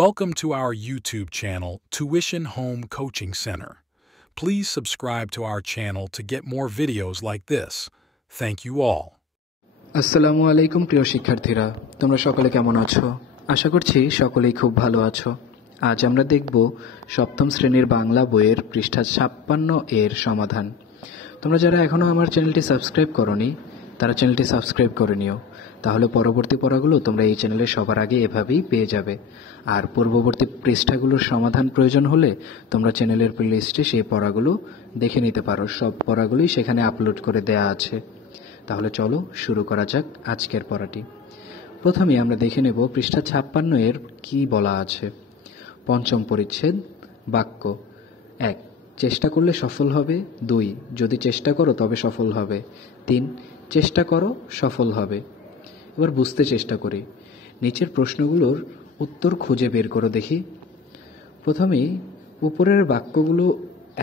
Welcome to our YouTube channel, Tuition Home Coaching Center. Please subscribe to our channel to get more videos like this. Thank you all. আসসালামু আলাইকুম প্রিয় শিক্ষার্থীরা, তোমরা সকলে কেমন আছো? আশা করছি সকলেই খুব ভালো আছো। আজ আমরা দেখব সপ্তম শ্রেণীর বাংলা বইয়ের পৃষ্ঠা 56 এর সমাধান। তোমরা যারা এখনো আমার চ্যানেলটি সাবস্ক্রাইব করোনি তারা চ্যানেলটি সাবস্ক্রাইব করে নিও, তাহলে পরবর্তী পড়াগুলো তোমরা এই চ্যানেলে সবার আগে এভাবেই পেয়ে যাবে। আর পূর্ববর্তী পৃষ্ঠাগুলোর সমাধান প্রয়োজন হলে তোমরা চ্যানেলের প্লেলিস্টে সেই পড়াগুলো দেখে নিতে পারো। সব পড়াগুলোই সেখানে আপলোড করে দেয়া আছে। তাহলে চলো শুরু করা যাক আজকের পড়াটি। প্রথমে আমরা দেখে নেব পৃষ্ঠা 56 এর কি বলা আছে। পঞ্চম পরিচ্ছেদ, বাক্য। 1. চেষ্টা করলে সফল হবে। 2. যদি চেষ্টা করো তবে সফল হবে। 3. চেষ্টা করো সফল হবে। এবার বুঝতে চেষ্টা করি। নিচের প্রশ্নগুলোর উত্তর খুঁজে বের করো দেখি। প্রথমেই উপরের বাক্যগুলো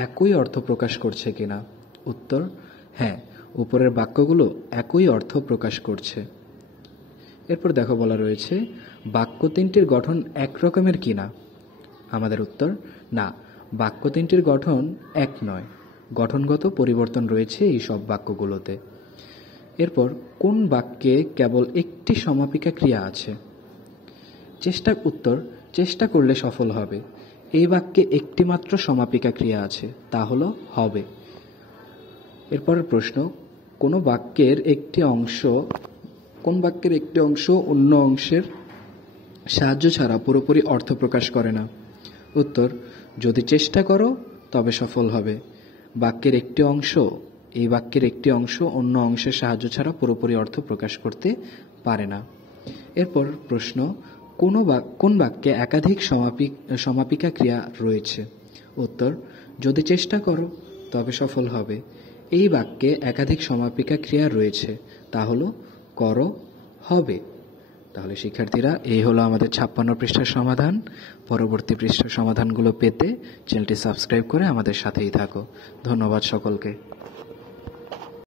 একই অর্থ প্রকাশ করছে কিনা। উত্তর হ্যাঁ, উপরের বাক্যগুলো একই অর্থ প্রকাশ করছে। এরপর দেখো বলা রয়েছে বাক্য তিনটির গঠন এক রকমের কিনা। আমাদের উত্তর না, বাক্য তিনটির গঠন এক নয়, গঠনগত পরিবর্তন রয়েছে এই সব বাক্যগুলোতে। এরপর কোন বাক্যে কেবল একটি সমাপিকা ক্রিয়া আছে। উত্তর চেষ্টা করলে সফল হবে। এই বাক্যে একটি মাত্র সমাপিকা ক্রিয়া আছে, তা হলো হবে। এরপরের প্রশ্ন, কোন বাক্যের একটি অংশ অন্য অংশের সাহায্য ছাড়া পুরোপুরি অর্থ প্রকাশ করে না। উত্তর যদি চেষ্টা করো তবে সফল হবে। এই বাক্যের একটি অংশ অন্য অংশের সাহায্য ছাড়া পুরোপুরি অর্থ প্রকাশ করতে পারে না। এরপর প্রশ্ন, কোন বাক্যে একাধিক সমাপিকা ক্রিয়া রয়েছে। উত্তর যদি চেষ্টা করো তবে সফল হবে। এই বাক্যে একাধিক সমাপিকা ক্রিয়া রয়েছে, তা হলো করো, হবে। তাহলে শিক্ষার্থীরা, এই হলো আমাদের 56 পৃষ্ঠার সমাধান। পরবর্তী পৃষ্ঠার সমাধানগুলো পেতে চ্যানেলটি সাবস্ক্রাইব করে আমাদের সাথেই থাকো। ধন্যবাদ সকলকে।